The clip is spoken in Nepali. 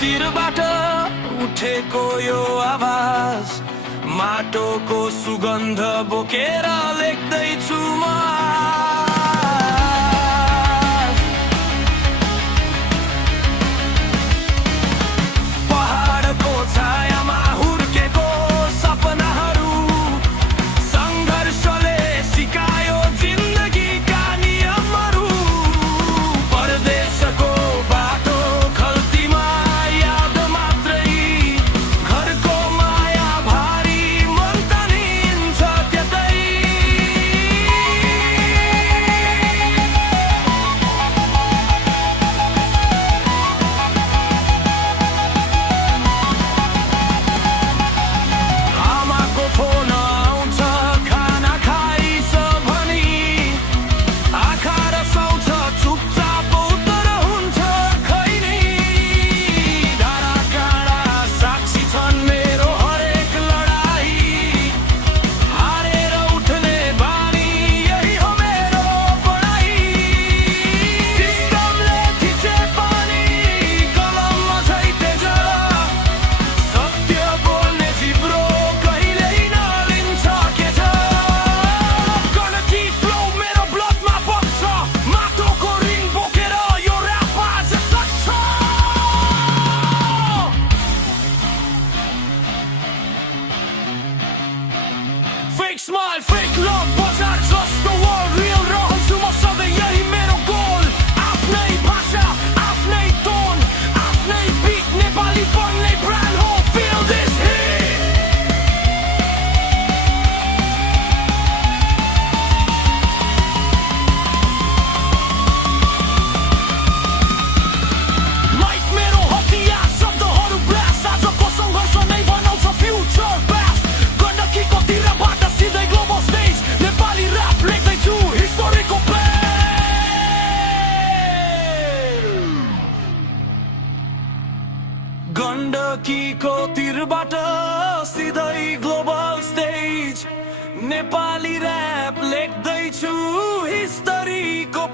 तीरबाट उठेको यो आवाज माटोको सुगन्ध बोकेर लेख्दैछु म पहाडको छायामा हुर्केको सपनाहरू सङ्घर्षले सिकायो जिन्दगीका नियमहरू परदेशको बाटो खल्तीमा Fake smile, fake love, बजार जस्तो world real रहन्छु म सधैँ यही मेरो गोल आफ्नै भाषा आफ्नै टोन आफ्नै बीट नेपाली बन्ने ब्रान्ड हो feel this heat लाइक मेरो हतियार शब्दहरू ब्लास्ट आजको सङ्घर्ष नै बनाउँछ फ्युचर बेस्ट गण्डकीको तिरबाट सिधै ग्लोबल स्टेज नेपाली ऱ्याप लेख्दैछु हिस्टोरीको गण्डकीको तिरबाट सिधै ग्लोबल स्टेज नेपाली ऱ्याप लेख्दैछु हिस्टोरीको